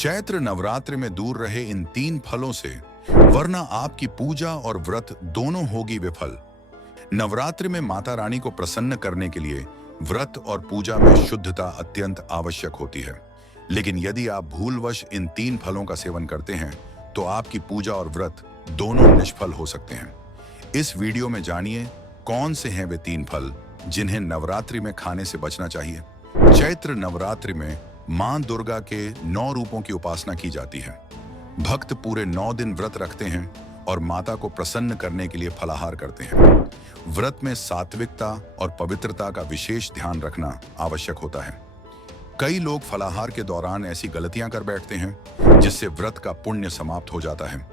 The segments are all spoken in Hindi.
चैत्र नवरात्रि में दूर रहे इन 3 फलों से, वरना आपकी पूजा और व्रत दोनों होगी विफल। नवरात्रि में माता रानी को प्रसन्न करने के लिए व्रत और पूजा में शुद्धता अत्यंत आवश्यक होती है। लेकिन यदि आप भूलवश इन 3 फलों का सेवन करते हैं तो आपकी पूजा और व्रत दोनों निष्फल हो सकते हैं। इस वीडियो में जानिए कौन से हैं वे 3 फल जिन्हें नवरात्रि में खाने से बचना चाहिए। चैत्र नवरात्रि में मां दुर्गा के 9 रूपों की उपासना की जाती है। भक्त पूरे 9 दिन व्रत रखते हैं और माता को प्रसन्न करने के लिए फलाहार करते हैं। व्रत में सात्विकता और पवित्रता का विशेष ध्यान रखना आवश्यक होता है। कई लोग फलाहार के दौरान ऐसी गलतियां कर बैठते हैं जिससे व्रत का पुण्य समाप्त हो जाता है।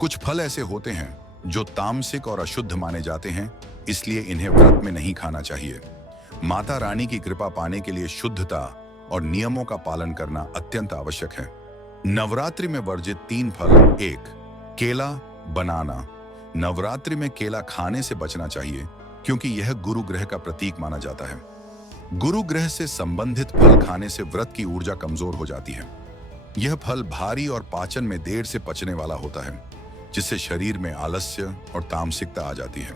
कुछ फल ऐसे होते हैं जो तामसिक और अशुद्ध माने जाते हैं, इसलिए इन्हें व्रत में नहीं खाना चाहिए। माता रानी की कृपा पाने के लिए शुद्धता और नियमों का पालन करना अत्यंत आवश्यक है। नवरात्रि में वर्जित 3 फल। 1. केला, बनाना। नवरात्रि में केला खाने से बचना चाहिए क्योंकि यह गुरु ग्रह का प्रतीक माना जाता है। गुरु ग्रह से संबंधित फल खाने से व्रत की ऊर्जा कमजोर हो जाती है। यह फल भारी और पाचन में देर से पचने वाला होता है, जिससे शरीर में आलस्य और तामसिकता आ जाती है।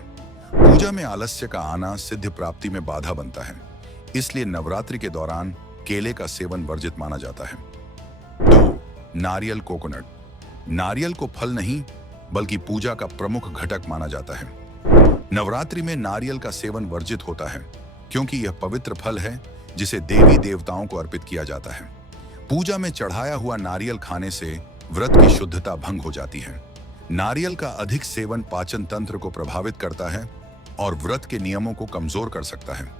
पूजा में आलस्य का आना सिद्धि प्राप्ति में बाधा बनता है, इसलिए नवरात्रि के दौरान केले का सेवन वर्जित माना जाता है। 2. नारियल, कोकोनट। नारियल को फल नहीं बल्कि पूजा का प्रमुख घटक माना जाता है। नवरात्रि में नारियल का सेवन वर्जित होता है क्योंकि यह पवित्र फल है जिसे देवी देवताओं को अर्पित किया जाता है। पूजा में चढ़ाया हुआ नारियल खाने से व्रत की शुद्धता भंग हो जाती है। नारियल का अधिक सेवन पाचन तंत्र को प्रभावित करता है और व्रत के नियमों को कमजोर कर सकता है,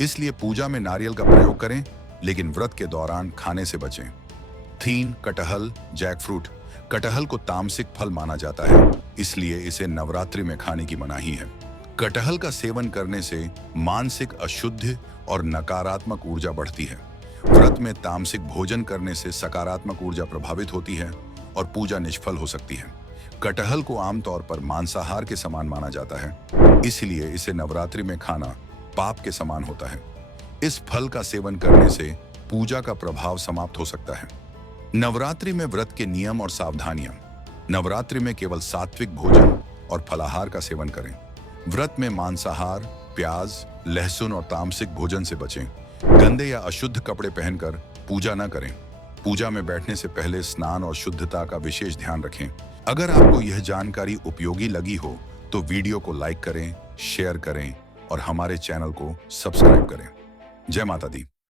इसलिए पूजा में नारियल का प्रयोग करें लेकिन व्रत के दौरान खाने से बचें। 3. कटहल, जैकफ्रूट। कटहल को तामसिक फल माना जाता है, इसलिए इसे नवरात्रि में खाने की मनाही है। कटहल का सेवन करने से मानसिक अशुद्ध और नकारात्मक ऊर्जा बढ़ती है। व्रत में तामसिक भोजन करने से सकारात्मक ऊर्जा प्रभावित होती है और पूजा निष्फल हो सकती है। कटहल को आमतौर पर मांसाहार के समान माना जाता है, इसलिए इसे नवरात्रि में खाना पाप के समान होता है। इस फल का सेवन करने से पूजा का प्रभाव समाप्त हो सकता है। नवरात्रि में व्रत के नियम और सावधानियां। नवरात्रि में केवल सात्विक भोजन और फलाहार का सेवन करें। व्रत में मांसाहार, प्याज, लहसुन और तामसिक भोजन से बचें। गंदे या अशुद्ध कपड़े पहनकर पूजा न करें। पूजा में बैठने से पहले स्नान और शुद्धता का विशेष ध्यान रखें। अगर आपको यह जानकारी उपयोगी लगी हो तो वीडियो को लाइक करें, शेयर करें और हमारे चैनल को सब्सक्राइब करें। जय माता दी।